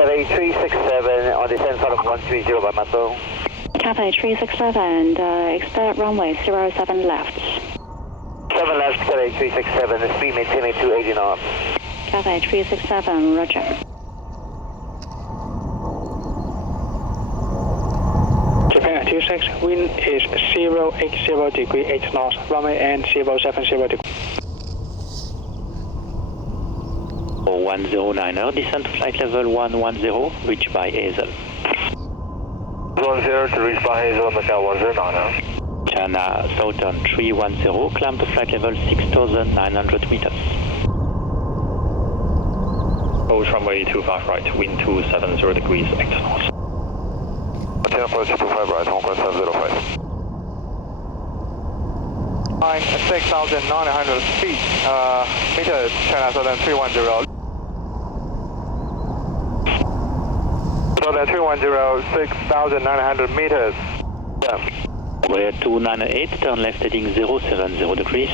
Cathay 367 on descent south of 130 by Mando. Cathay 367, expect runway 07 left. 7 left, Cathay 367, the speed maintaining 280 knots. Cathay 367, roger. Japan 26, wind is 080 degree 8 knots, runway and 070 degree. 109er, descent to flight level 110, reach by Hazel. 10 to reach by Hazel, Macau 109er. China Southern 310, climb to flight level 6,900 meters. Approach runway 25 right, wind 270 degrees 8 knots. 10 approach 25 right, Hong Kong 705. 6,900 feet, meters, China Southern 310. Southern 310, 6,900 meters. We're 298, turn left heading 070 degrees.